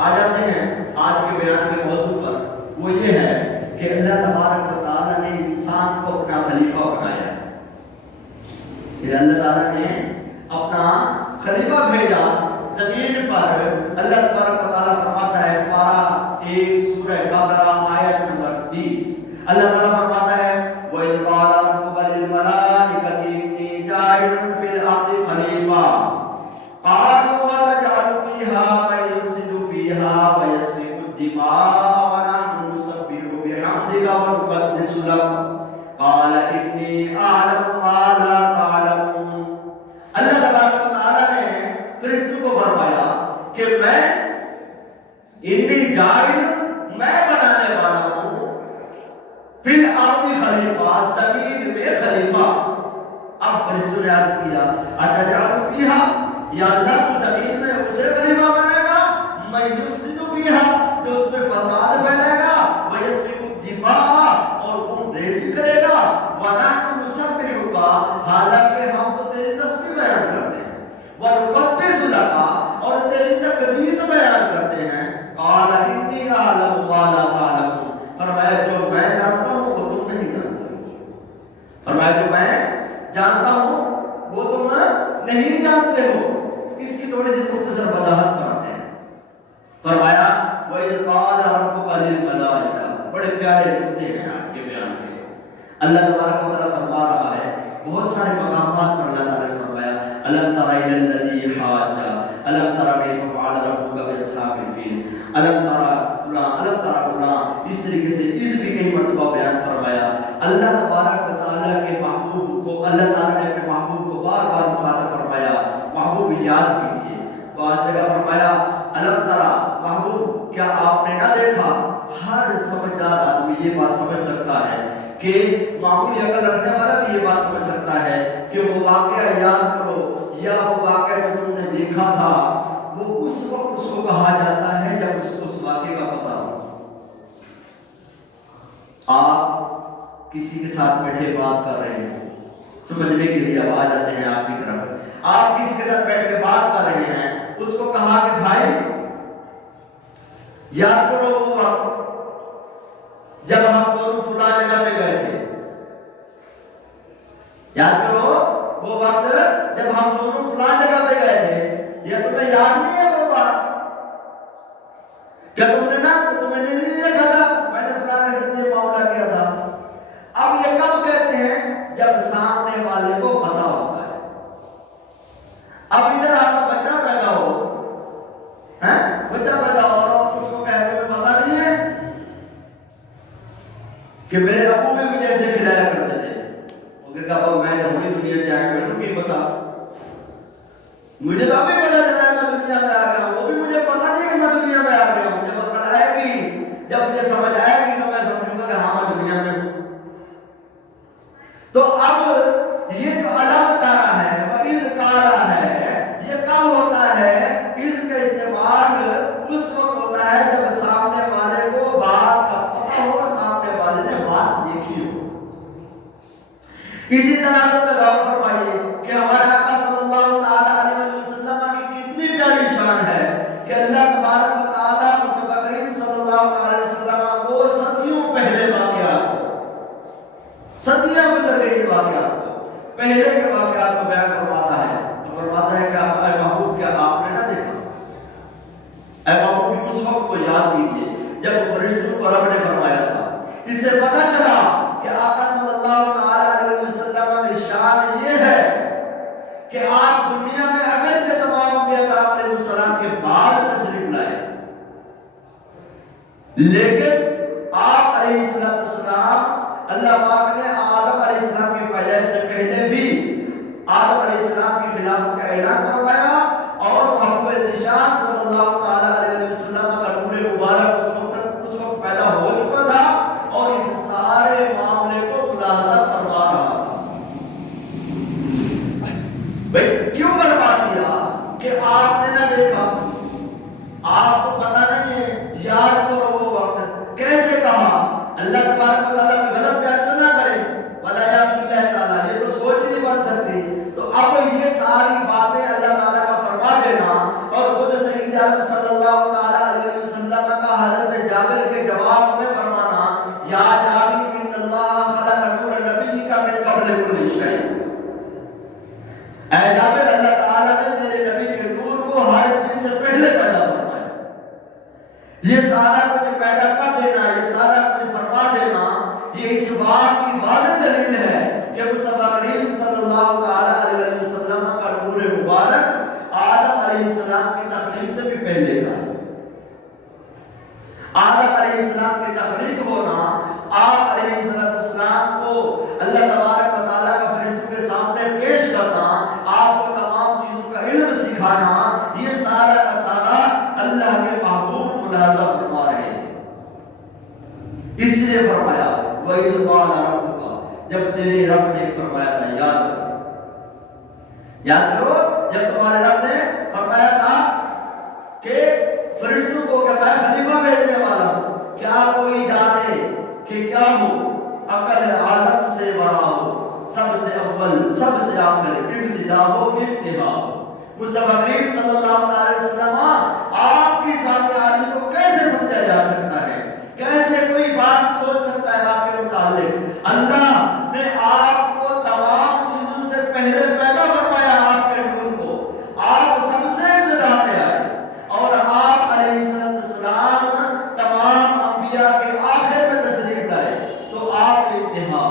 آ جاتے ہیں آج کے بیان کے موضوع پر، وہ یہ ہے کہ اللہ تبارک و تعالیٰ نے انسان کو اپنا خلیفہ بنایا ہے۔ اللہ تعالیٰ نے اپنا خلیفہ بھیجا زمین پر۔ اللہ تبارک و تعالیٰ فرماتا ہے پارہ 1 سورہ بقرہ آیت نمبر 30، اللہ تعالیٰ فرماتا ہے وَإِذْ قَالَ رَبُّكَ لِلْمَلَائِكَةِ إِنِّي جَاعِلٌ فِي الْأَرْضِ خَلِيفَةً قالوا وتجعل فيها من يفسد فيها ويسفك الدماء ونحن نسبح بحمدك ونقدس لك قال إني أعلم ما لا تعلمون۔ اللہ تبارک و تعالیٰ نے فرشتوں کو فرمایا کہ میں انی جاعل، میں بنانے والا ہوں فی الارض خلیفہ، زمین میں خلیفہ۔ اب فرشتوں نے عرض کیا اتجعل فیہا، یا اللہ تو زمین میں اسے خلیفہ بنائے گا میں یفسد فیہا، جو اس میں فساد پھیلائے گا، ویسفک الدماء، اور خون ریزی کرے گا، ونحن نسبحک، حالانکہ ہم تو تیری تسبیح بیان کرتے ہیں، ونقدس لک، اور تیری تقدیس بیان کرتے ہیں۔ قال انی اعلم ما لا تعلمون، فرمایا جو میں جانتا ہوں وہ تم نہیں جانتے، فرمایا جو میں جانتا ہوں وہ تم نہیں جانتے ہو۔ اس کی تھوڑی سی مختصر وضاحت کرتے ہیں۔ فرمایا وَإِذْ قَالَ رَبُّكَ لِلْمَلَائِكَةِ، بڑے پیارے نقطے ہیں آپ کے بیان کے۔ اللہ تبارک و تعالیٰ فرما رہا ہے، بہت سارے مقامات پر اللہ تعالیٰ نے فرمایا أَلَمْ تَرَ إِلَى الَّذِي حَاجَّ أَلَمْ تَرَ كَيْفَ فَعَلَ رَبُّكَ بِأَصْحَابِ الْفِيلِ أَلَمْ تَرَ فلاں أَلَمْ تَرَ فلاں، اس طریقے سے اس بھی کئی مرتبہ بیان فرمایا۔ اللہ تبارک و تعالیٰ کے محبوب کو، اللہ تعالیٰ نے اپنے محبوب کو بار بار مخاطب فرمایا محبوب یاد کیجیے۔ بعض جگہ فرمایا الم ترا، محبوب کیا آپ نے نہ دیکھا؟ ہر سمجھدار آدمی یہ بات سمجھ سکتا ہے کہ معمولی عقل رکھنے والا بھی یہ بات سمجھ سکتا ہے کہ وہ واقعہ یاد کرو، یا وہ واقعہ جو تم نے دیکھا تھا وہ اس وقت اس کو کہا جاتا ہے جب اس کو اس واقعے کا پتہ ہو۔ آپ کسی کے ساتھ بیٹھے بات کر رہے ہیں، سمجھنے کے لیے اب آ جاتے ہیں آپ کی طرف، آپ کسی کے ساتھ بیٹھ کے بات کر رہے ہیں، اس کو کہا کہ بھائی یاد کرو وہ وقت جب ہم دونوں فلاں جگہ پہ گئے تھے، یاد کرو وہ وقت جب ہم دونوں فلاں جگہ پہ گئے تھے، یا تمہیں یاد نہیں ہے وہ بات؟ کیا تم نے نہیں دیکھا تھا میں نے فلاں کے ساتھ یہ معاملہ کیا تھا؟ اب یہ کب کہتے ہیں؟ جب سامنے والے کو پتا ہوتا ہے۔ اب ادھر آپ کا بچہ پیدا ہو، بچہ پیدا ہو اور اس کو کہتے ہیں پتا نہیں ہے کہ میرے ابو بھی مجھے ایسے کھلایا کرتے تھے، وہ کہا میں جب اپنی دنیا سے آیا میں کی پتا، مجھے تو ابھی پتا چلا ہے میں دنیا میں آ گیا ہوں، وہ بھی مجھے پتا نہیں کہ میں دنیا میں آ گیا ہوں۔ جب عقل آئے گی، جب مجھے سمجھ آئے گی تو میں سمجھوں گا کہ ہاں میں دنیا میں ہوں۔ تو اب یہ جو علم ترا ہے، وَإِذْ قَالَ ہے، یہ کب ہوتا ہے؟ اس کا استعمال اس وقت ہوتا ہے جب سامنے والے کو بات کا پتہ ہو، سامنے والے نے بات دیکھی ہو۔ اسی طرح سے غور فرمائیے کہ ہمارے آقا صلی اللہ تعالی علیہ وسلم کی کتنی پیاری شان ہے کہ اللہ تبارک و تعالیٰ مصطفیٰ کریم صلی اللہ علیہ وسلم کو صدیوں پہلے واقعات کو، صدیاں گزر گئی واقعات کو، پہلے کے واقعات کو بیان فرماتا ہے، تو فرماتا ہے کہ اے محبوب کیا آپ نے نہ دیکھا؟ اے محبوب اس وقت کو یاد کیجیے جب فرشتوں کو رب نے فرمایا تھا۔ اس سے پتہ چلا کہ آقا صلی اللہ تعالی علیہ وسلم کی شان یہ ہے کہ آپ دنیا میں اگر کے تمام انبیاء کرام علیہ السلام کے بعد تشریف لائے، لیکن آپ علیہ السلام اللہ پاک نے آدم علیہ السلام کی پیدائش سے پہلے بھی آدم علیہ السلام کی خلافت کا اعلان فرمایا، اور محبوب ذیشان صلی اللہ تعالی علیہ وسلم کا نور مبارک اس وقت پیدا ہو چکا تھا، اور اس سارے معاملے کو ملاحظہ فرما رہا تھا۔ بھئی کیوں فرما دیا کہ آپ نے نہ دیکھا؟ آپ کو پتہ نہیں ہے، یاد کرو وہ وقت۔ کیسے کہا؟ اللہ تبارک و تعالیٰ کو غلط بیان تو نہ کرے، وَلَا بِاللَّهِ تعالیٰ، یہ تو سوچ نہیں بن سکتی۔ تو اب یہ ساری باتیں اللہ تعالیٰ کا فرما دینا، اور خود سید عالم صلی اللہ تعالیٰ علیہ یہ سارا کچھ پیدا کر دینا، یہ سارا کچھ فرما دینا، یہ اس بات کی واضح دلیل ہے کہ مصطفیٰ کریم صلی اللہ تعالی علیہ وسلم کا نور مبارک آدم علیہ السلام کی تخلیق سے بھی پہلے کا ہے۔ آدم علیہ السلام کی تخلیق ہونا، آپ علیہ السلام کو اللہ تبارک و تعالیٰ کا فرشتوں کے سامنے پیش کرنا، آپ کو تمام چیزوں کا علم سکھانا، یہ سارا کا سارا اللہ کے محبوب ملاحظہ فرما رہے ہیں۔ اس لیے فرمایا وَإِذْ قَالَ رَبُّكَ، جب تیرے رب نے فرمایا تھا، یاد کرو جب تمہارے رب نے فرمایا تھا کہ فرشتوں کو کہ میں خلیفہ بھیجنے والا ہوں، کیا کوئی جانے کہ کیا ہو، عقل عالم سے بڑا ہو، سب سے اول سب سے آخر، ابتدا ہو انتہا ہو۔ مصطفیٰ کریم صلی اللہ علیہ وسلم آپ کی ذات عالی کو کیسے سمجھا جا سکتا ہے، کیسے کوئی بات سوچ سکتا ہے آپ کے متعلق؟ اللہ نے آپ کو تمام چیزوں سے پہلے پیدا فرمایا، آپ کے نور کو، آپ سب سے ابتدا پہ آئے، اور آپ علیہ السلام تمام انبیاء کے آخر میں تشریف لائے، تو آپ انتہا،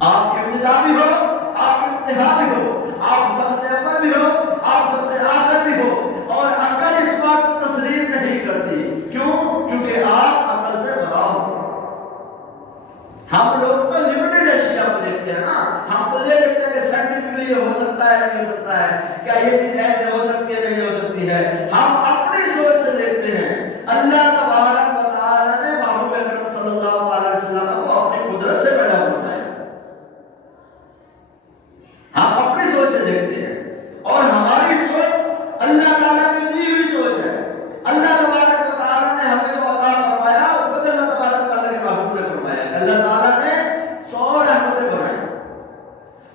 آپ ابتدا بھی ہو، آپ انتہا بھی ہو، آپ سب سے اول بھی ہو، آپ سب سے آخر بھی ہو، اور عقل اس بات کو تسلیم نہیں کرتی۔ کیوں؟ کیونکہ آپ عقل سے بڑا ہو۔ ہم لوگ تو لمیٹڈ اشیاء کو دیکھتے ہیں نا، ہم تو یہ دیکھتے ہیں کہ سائنٹیفکلی یہ ہو سکتا ہے نہیں ہو سکتا ہے، کیا یہ چیز ایسے ہو سکتی ہے نہیں ہو سکتی ہے، ہم اپنی سوچ سے دیکھتے ہیں۔ اللہ تبارک و تعالی نے محبوب اکرم صلی اللہ علیہ وسلم کو اپنی قدرت سے پیدا فرمایا، ہم اپنی سوچ سے دیکھتے ہیں، اور ہماری سوچ اللہ تعالیٰ کی دی ہوئی سوچ ہے۔ اللہ تبارک و تعالیٰ نے ہمیں جو عطا فرمایا وہ خود اللہ تبارک و تعالیٰ کے محبوب نے فرمایا۔ اللہ تعالیٰ نے 100 رحمتیں بنائی،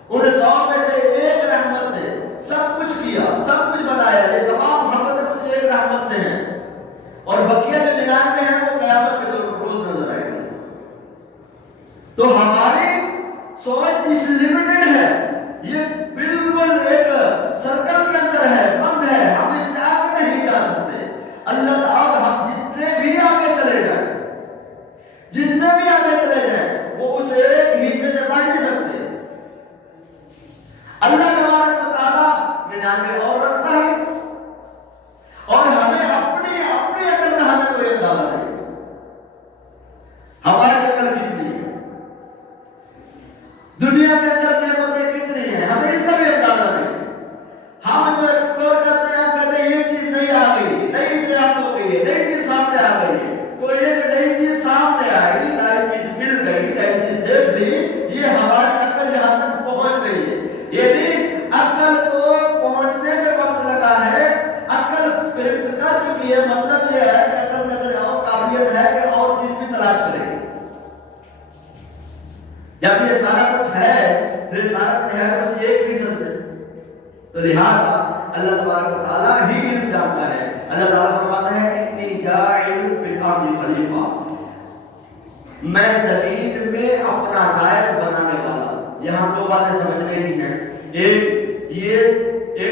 ان 100 میں سے ایک رحمت سے سب کچھ کیا، سب کچھ بنایا، یہ تمام محبتیں اس ایک رحمت سے ہیں، اور بقیہ جو 99 ہیں وہ قیامت کے روز نظر آئے گی۔ تو ہماری سوچ اس لمیٹڈ ہے، یہ بالکل ایک سرکل کے اندر ہے، بند ہے، ہم اس سے آگے نہیں جا سکتے۔ اللہ تعالیٰ ہم جتنے بھی آگے چلے جائیں، جتنے بھی آگے چلے جائیں، وہ اس ایک حصے سے بڑھ نہیں سکتے۔ اللہ تبارک و تعالیٰ 99 اور رکھتا ہے، اور ہمیں اپنی عقل کا ہمیں کوئی اندازہ نہیں ہے، ہماری عقل کتنی ہے، دنیا کے اندر نعمتیں کتنی ہیں، ہمیں اس کا بھی اندازہ نہیں ہے۔ ہم جو ایکسپلور کرتے ہیں، ہم کہتے ہیں یہ چیز نہیں آ گئی، نئی چیز ہو گئی ہے، نئی چیز سامنے آ گئی ہے، تو یہ جو نئی چیز سامنے آئی، نئی چیز مل گئی، نئی چیز دیکھ لی، یہ ہماری عقل یہاں تک پہنچ گئی ہے۔ یہ بھی عقل کو پہنچنے میں وقت لگا ہے، عقل پرت کر چکی ہے، مطلب یہ ہے کہ عقل کے اندر اور قابلیت ہے کہ اور چیز بھی تلاش کرے گی۔ جب یہ سارا کچھ ہے، پھر سارا کچھ ہے اس ایک فیصد میں، تو لہٰذا اللہ تبارک و تعالیٰ ہی علم جانتا ہے۔ اللہ تعالیٰ فرماتا ہے انی جاعل فی الارض خلیفہ، میں زمین میں اپنا نائب بنانے والا۔ یہاں دو باتیں سمجھنے کی ہیں، ایک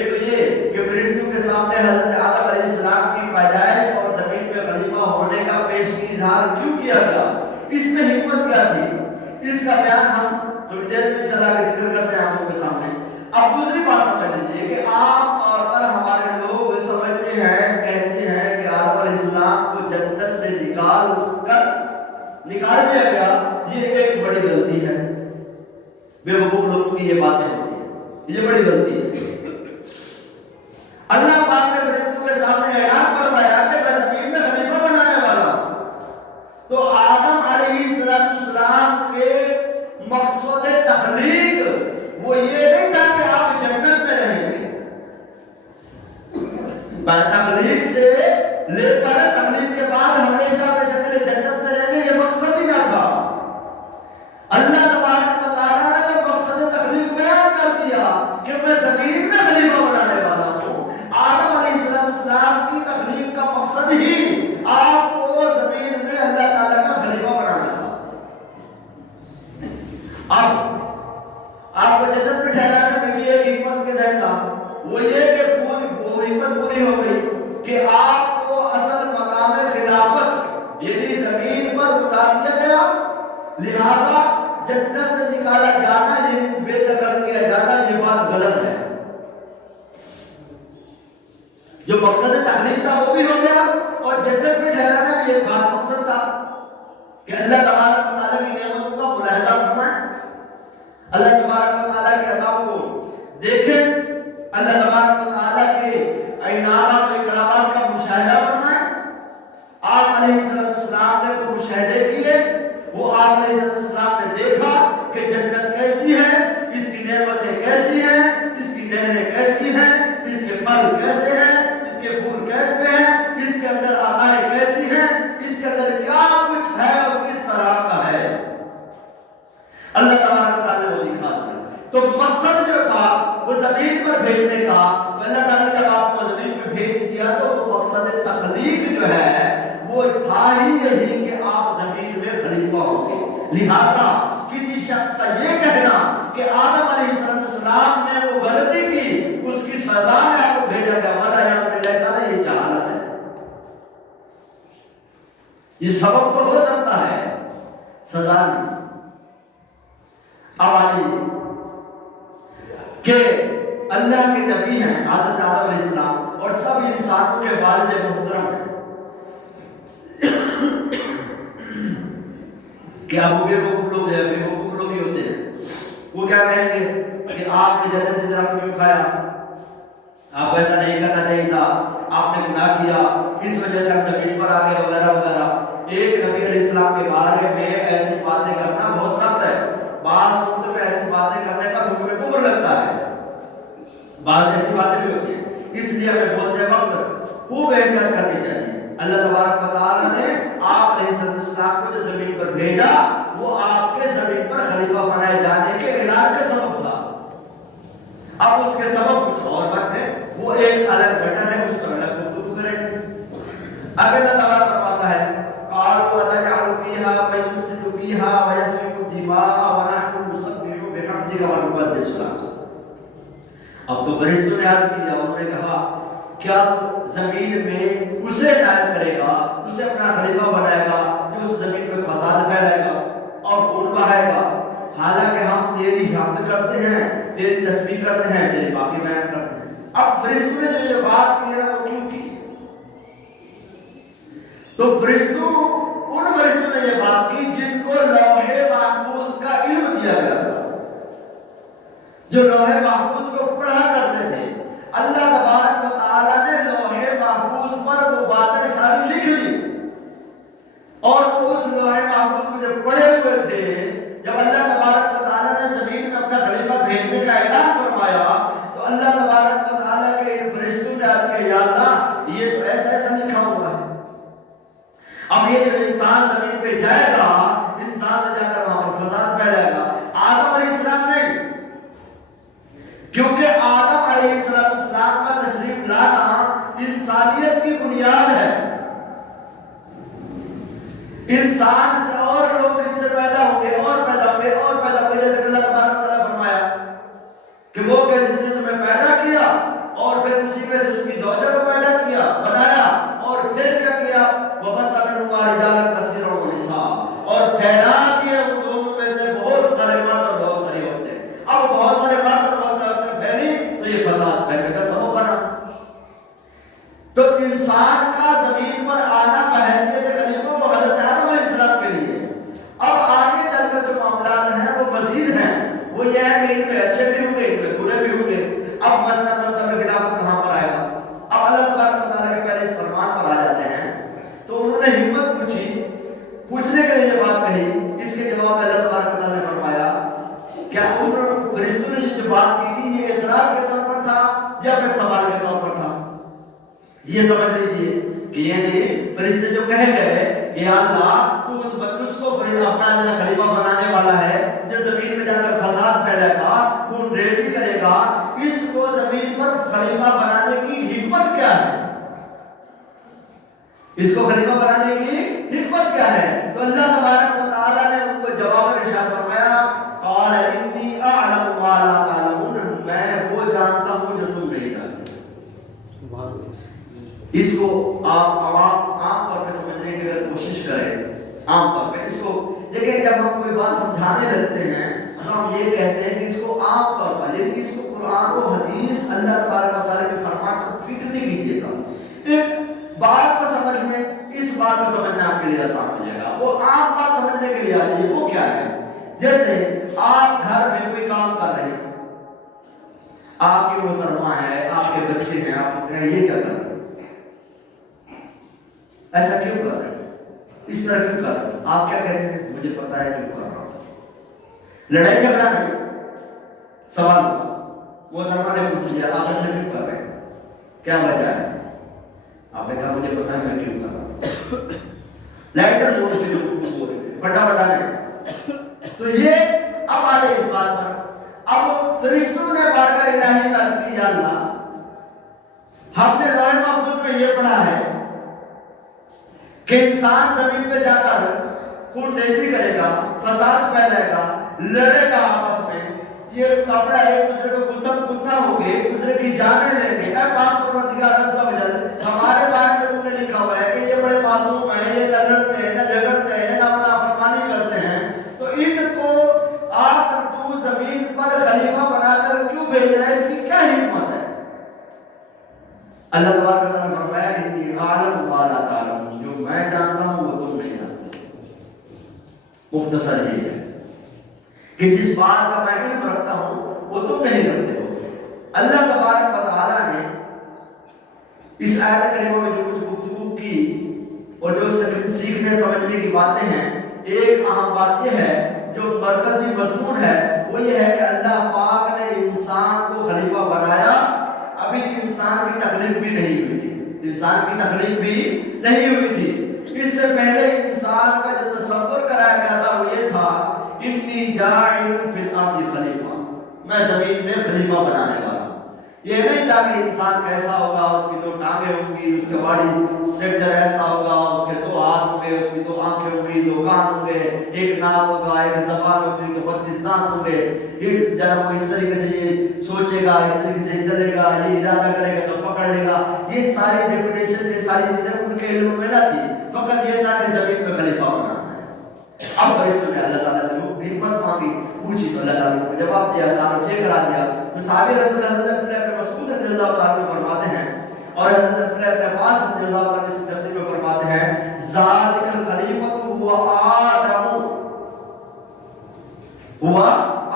تو یہ کہ فرشتوں کے سامنے حضرت آدم علیہ السلام کی پیدائش اور زمین میں خلیفہ ہونے کا پیشگی اظہار کیوں کیا گیا، اس میں حکمت کیا تھی، اس کا بیان ہم تھوڑی دیر میں چلا کے ذکر کرتے ہیں آپ لوگوں کے سامنے۔ اب دوسری بات سمجھ لیجیے کہ عام طور پر ہمارے لوگ سمجھتے ہیں، کہتے ہیں کہ آدم علیہ السلام کو جنت سے نکال دیا گیا، یہ ایک بڑی غلطی ہے۔ بے وقوف لوگوں کی یہ باتیں ہوتی ہیں، یہ بڑی غلطی ہے۔ اللہ پاک نے فرشتوں کے سامنے اعلان فرمایا کہ میں زمین میں خلیفہ بنانے والا ہوں، تو آدم علیہ السلام کے مقصود تخلیق وہ یہ نہیں تھا کہ آپ جنت میں رہیں گے، تخلیق سے لے کر تخلیق کے بعد ہمیشہ ہمیشہ کے لیے جنت میں رہیں گے، یہ مقصد ہی نہ تھا۔ اللہ تبارک و تعالیٰ نے جو مقصد تخلیق بیان کر دیا کہ میں زمین میں خلیفہ بنانے والا ہوں، آدم علیہ السلام کی تخلیق کا مقصد ہی آپ کو زمین میں اللہ تعالیٰ کا خلیفہ بنانا تھا۔ اب آپ کو جنت میں ٹھہرانے میں بھی ایک حکمت کے تحت تھا، وہ یہ کہ وہ حکمت پوری ہو گئی کہ آپ کو اصل لہذا جنت سے نکالا جانا یعنی بے دخل کیا جانا یہ بات غلط ہے. جو مقصد تخلیق تھا وہ بھی ہو گیا اور جنت میں ٹھہرانا بھی ایک خاص مقصد تھا کہ اللہ تبارک و تعالیٰ کی نعمتوں کا ملاحظہ فرمائیں, اللہ تبارک و تعالیٰ کے عطاؤں کو دیکھیں, اللہ تبارک و تعالیٰ کے انعامات و اکرامات کا مشاہدہ فرمائیں. آپ علیہ السلام نے وہ مشاہدے کیے, وہ آپ علیہ السلام نے دیکھا کہ جنت کیسی ہے, اس کی نعمتیں کیسی ہیں, اس کی نہریں کیسی ہیں, اس کے پھل کیسے ہیں, اس کے پھول کیسے ہیں, اس کے اندر عطائیں کیسی ہیں, اس کے اندر کیا کچھ ہے اور کس طرح کا ہے. اللہ تبارک و تعالیٰ نے وہ دکھا دیا. تو مقصد جو تھا وہ زمین پر بھیجنے کا, تو اللہ تعالیٰ نے جب آپ کو زمین پر بھیج دیا تو وہ مقصد تخلیق جو ہے وہ تھا ہی یہی کہ آپ زمین میں خلیفہ ہوں گے. لہذا کسی شخص کا یہ کہنا کہ آدم علیہ السلام نے وہ غلطی کی, اس کی سزا میں آپ کو بھیجا گیا, یہ جہالت ہے. یہ سبب تو ہو سکتا ہے, سزا نہیں. اب آئیے کہ اللہ کے نبی ہیں حضرت آدم علیہ السلام اور سب انسانوں کے والد محترم ہیں. کیا وہ بے وقوف لوگ ہیں, بے وقوف لوگ ہی ہوتے ہیں. وہ کیا کہیں گے کہ آپ کے جنت سے درخت کیوں کھایا, آپ ایسا نہیں کرنا چاہیے تھا, آپ نے گناہ کیا, اس وجہ سے ہم زمین پر آ گئے وغیرہ وغیرہ. ایک نبی علیہ السلام کے بارے میں ایسی باتیں کرنا بہت سخت ہے. بعض صورتوں میں ایسی باتیں کرنے پر حکم کفر لگتا ہے, بعض ایسی باتیں بھی ہوتی ہیں. اس لیے ہمیں بولتے وقت خوب احتیاط کرنی چاہیے. اللہ تبارک و تعالیٰ نے آپ علیہ السلام کو جو زمین پر بھیجا وہ آپ کے زمین پر خلیفہ بنائے جانے کے اعلان کا سبب تھا. اب اس کے سبب کچھ اور بات ہے, وہ ایک الگ میٹر ہے, اس پر الگ گفتگو کریں گے. اگر اللہ تعالیٰ فرماتا ہے قالوا أتجعل فيها من يفسد فيها ويسفك الدماء ونحن نسبح بحمدك ونقدس لك. اب تو فرشتوں نے عرض کیا, انہوں نے کہا کیا زمین میں اسے نائب کرے گا, اسے اپنا خلیفہ بنائے گا جو اس زمین میں فساد پھیلائے گا اور خون بہائے گا, حالانکہ ہم تیری حمد کرتے ہیں, تیری تسبیح کرتے ہیں, تیری پاکی بیان کرتے ہیں. اب فرشتوں نے جو یہ بات کی ہے وہ کیوں کی؟ تو فرشتوں, ان فرشتوں نے یہ بات کی جن کو لوح محفوظ کا علم دیا گیا تھا, جو لوح محفوظ کو پڑھا کرتے تھے. اللہ تبارک و تعالیٰ نے لوح محفوظ پر وہ باتیں ساری لکھ دی اور وہ اس لوح محفوظ کو جب پڑھے ہوئے تھے, جب اللہ تبارک و تعالیٰ نے زمین میں اپنا خلیفہ بھیجنے کا اعلان فرمایا تو اللہ تبارک و تعالیٰ کے ان فرشتوں نے عرض کیا یا اللہ یہ تو ایسا ایسا لکھا ہوا ہے. اب یہ جو انسان زمین پہ جائے گا, انسان جا کر وہاں پر فساد پھیلائے گا. آدم علیہ السلام نہیں, کیونکہ آدم علیہ السلام کا تشریف لانا انسانیت کی بنیاد ہے. انسان سے اور لوگ اس سے پیدا ہوں گے اور پیدا ہوں گے اور پیدا ہوں گے, جیسے اللہ تبارک و تعالیٰ فرمایا کہ وہ کہ جس نے تمہیں پیدا کیا اور پھر اسی میں سے اس کی زوجہ کو پیدا کیا, بنایا, اور پھر کیا کیا وَبَثَّ مِنْهُمَا رِجَالًا كَثِيرًا وَنِسَاءً, اور پھیلا دیے ان دونوں میں سے بہت سارے مرد اور بہت ساری عورتیں. اب بہت سارے مرد اور بہت ساری عورتیں پھیلی تو یہ فساد پھیلنے کا سبب بنا. تو انسان کا زمین پر آنا بحیثیت خلیفہ وہ حضرت آدم علیہ السلام کے لیے. اب آگے چل کر جو معاملات ہیں وہ مزید ہیں, وہ یہ ہے کہ ان میں اچھے بھی ہوں گے, ان میں برے بھی ہوں گے. اب مسئلہ منصب خلافت کہاں پر آئے گا؟ اب اللہ تبارک و تعالیٰ کے پہلے اس فرمان پر آ جاتے ہیں. تو انہوں نے ہمت پوچھی, پوچھنے کے لیے یہ بات کہی, اس کے جواب میں اللہ تبارک و تعالیٰ نے فرمایا کیا ان فرشتوں نے جو بات کی تھی یہ اعتراض کے طور پر تھا یا پھر سوال کے طور پر تھا؟ یہ سمجھ لیجیے کہ یہ فرشتے جو کہے گئے کہ یا اللہ تو اس مجلس کو اپنا جو خلیفہ بنانے والا ہے, جو زمین میں جا کر فساد پھیلائے گا, خون ریزی کرے گا, اس کو زمین پر خلیفہ بنانے کی حکمت کیا ہے؟ اس کو خلیفہ بنانے کی حکمت کیا ہے؟ تو اللہ تبارک و تعالیٰ نے ان کو جواب ارشاد فرمایا قال انی اعلم ما لا تعلمون, میں وہ جانتا ہوں جو تم نہیں جانتے. اس کو آپ عام طور پہ سمجھنے کی اگر کوشش کریں, عام طور پہ اس کو لیکن جب ہم کوئی بات سمجھانے لگتے ہیں تو ہم یہ کہتے ہیں کہ اس کو عام طور پر یعنی اس کو قرآن و حدیث اللہ تبارک و تعالیٰ کے فرمان پر فکر نہیں کیجیے گا. ایک بات کو سمجھ لیں, اس بات کو سمجھنا آپ کے لیے آسان ہو جائے گا. وہ عام بات سمجھنے کے لیے آ جائیے. وہ کیا ہے؟ جیسے آپ گھر میں کوئی کام کر رہے ہیں, آپ کی محترمہ ہے, آپ کے بچے ہیں, آپ کہیں یہ کیا کر رہے ہیں, ایسا کیوں کر رہے ہیں, اس طرح کیوں کر رہے ہیں, آپ کیا کہتے ہیں؟ مجھے پتا ہے کیوں کر رہا ہوں. لڑائی جھگڑا نہیں, سوال محترمہ نے پوچھ لیا آپ ایسا کیوں کر رہے ہیں, کیا وجہ ہے؟ آپ نے کہا مجھے پتا ہے میں کیوں کر رہا ہوں. لائٹر زور سے لوگ بول رہے بڑا بڑا نہیں. تو یہ اب آ گئے اس بات پر. اب فرشتوں نے بارگاہ الہی میں عرض کی, یا اللہ ہم نے لوح محفوظ میں یہ پڑھا ہے کہ انسان زمین پہ جا کر خون ریزی کرے گا, فساد پھیلائے گا, لڑے گا آپس میں, یہ کپڑا ایک دوسرے کو گتھا ہو کے دوسرے کی جانیں لیں گے. اے پاک پروردگار عز و جل, ہمارے بارے میں تم نے لکھا ہوا ہے کہ یہ بڑے معصوم ہیں, یہ نہ لڑتے ہیں نہ جھگڑتے ہیں نہ نافرمانی کرتے ہیں, تو ان کو آپ تو زمین پر خلیفہ بنا کر کیوں بھیج رہے ہیں, اس کی کیا حکمت ہے؟ اللہ تبارک و تعالیٰ نے فرمایا انی عالم ما لا تعلمون, جو میں جانتا ہوں وہ تم نہیں جانتے. مختصر یہ ہے کہ جس بات کا میں علم رکھتا ہوں وہ تم نہیں رکھتے ہو. اللہ تبارک و تعالیٰ نے اس آیت کریمہ میں جو کچھ گفتگو کی اور جو سیکھنے سمجھنے کی باتیں ہیں, ایک اہم بات یہ ہے جو مرکزی مضمون ہے, وہ یہ ہے کہ اللہ پاک نے انسان کو خلیفہ بنایا. ابھی انسان کی تخلیق بھی نہیں ہوئی تھی, انسان کی تخلیق بھی نہیں ہوئی تھی. اس سے پہلے انسان کا جو تصور کرایا گیا تھا وہ یہ تھا انی جاعل فی الارض خلیفہ, میں زمین میں خلیفہ بنانے والا. یہ نہیں تھا کہ انسان کیسا ہوگا, اس کی 2 ٹانگیں ہوں گی, اس کے باڈی اسٹرکچر ایسا ہوگا, اس کے 2 ہاتھ ہوں گے, اس کی 2 آنکھیں ہوں گی, 2 کان ہوں گے, ایک ناک ہوگا, ایک زبان ہوگی, تو 32 دانت ہوں گے. ایک جب وہ اس طریقے سے یہ سوچے گا, اس طریقے سے چلے گا, یہ ارادہ کرے گا تو پکڑ لے گا. یہ ساری ڈیفینیشن, یہ ساری چیزیں ان کے علم میں نہ تھی. فقط یہ تھا کہ زمین میں خلیفہ بنانا ہے. اب فرشتوں نے اللہ تعالیٰ سے وہ حکمت مانگی, پوچھی, تو اللہ تعالیٰ نے جواب دیا, تعارف یہ کرا دیا. تو صحابی رسول اللہ حضرت عبداللہ بن مسعود رضی اللہ تعالیٰ فرماتے ہیں, اور حضرت عبداللہ بن عباس رضی اللہ تعالیٰ اس تفسیر میں فرماتے ہیں ذالک الخلیفۃ ہوا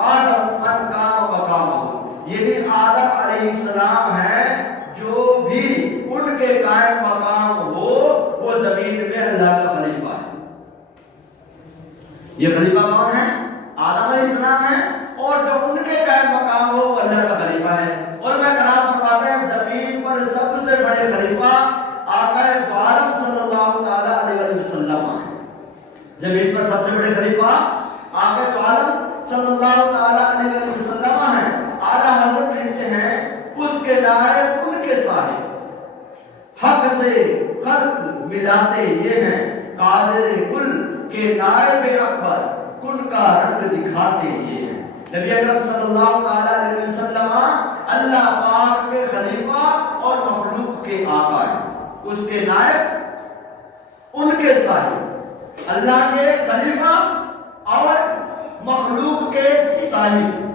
آدم من کان مقامہ, یعنی آدم علیہ السلام ہے جو بھی ان کے قائم مقام ہو وہ زمین میں اللہ کا خلیفہ ہے. یہ خلیفہ کون ہے؟ آدم علیہ السلام ہے, اور جو ان کے قائم مقام ہو وہ اللہ کا خلیفہ ہے. اور میں کرام فرماتے ہیں زمین پر سب سے بڑے خلیفہ آقا عالم صلی اللہ تعالی علیہ وسلم ہیں. زمین پر سب سے بڑے خلیفہ آقا عالم صلی اللہ تعالی علیہ وسلم ہیں. اعلیٰ حضرت کہتے ہیں اس کے نائب ان کے صاحب, حق سے خلق ملاتے یہ ہیں, قادر کل کے نائب اکبر, کن کا رنگ دکھاتے یہ ہیں. نبی اکرم صلی اللہ تعالی علیہ وسلم اللہ پاک کے خلیفہ اور مخلوق کے آقا ہیں. اس کے نائب ان کے صاحب, اللہ کے خلیفہ اور مخلوق کے صاحب.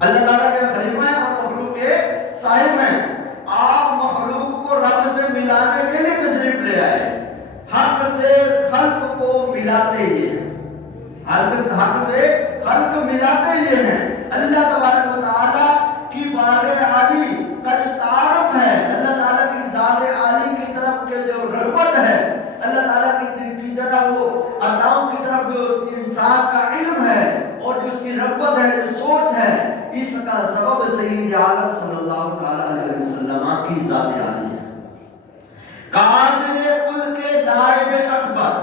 اللہ تعالیٰ کے خلیفہ ہیں اور مخلوق کے صاحب ہیں. آپ مخلوق کو رب سے ملانے کے لیے تشریف لے آئے, حق سے خلق کو ملاتے یہ ہیں, حق سے خلق ملاتے یہ ہیں. اللہ تبارک و تعالیٰ کی بارگاہ عالی کا جو تعارف ہے, اللہ تعالیٰ کی ذات عالی کی طرف کے جو رغبت ہے, اللہ تعالیٰ کی جگہ وہ عطاؤں کی طرف جو انسان کا علم ہے اور جو اس کی رغبت ہے, جو سوچ ہے, اس کا سبب سید عالم صلی اللہ تعالی علیہ وسلم کی ذات عالی ہے. قادر کل کے نائب اکبر,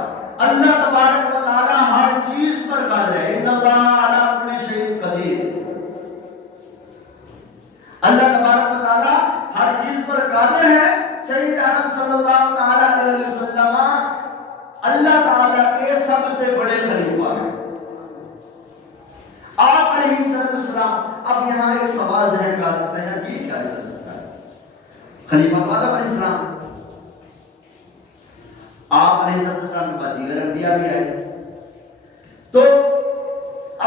اللہ تبارک و تعالی ہر چیز پر قادر ہے. ان اللہ علی کل شیء قدیر, اللہ تبارک و تعالی ہر چیز پر قادر ہے. سید عالم صلی اللہ تعالی علیہ وسلم اللہ تعالی کے سب سے بڑے خلیفہ ہیں. آپ علیہ السلام, اب یہاں ایک سوال ذہن میں آ سکتا ہے, یہ کیا ہو سکتا ہے؟ خلیفہ تو آدم علیہ السلام, آپ علیہ السلام کے بعد دیگر انبیاء بھی آئے,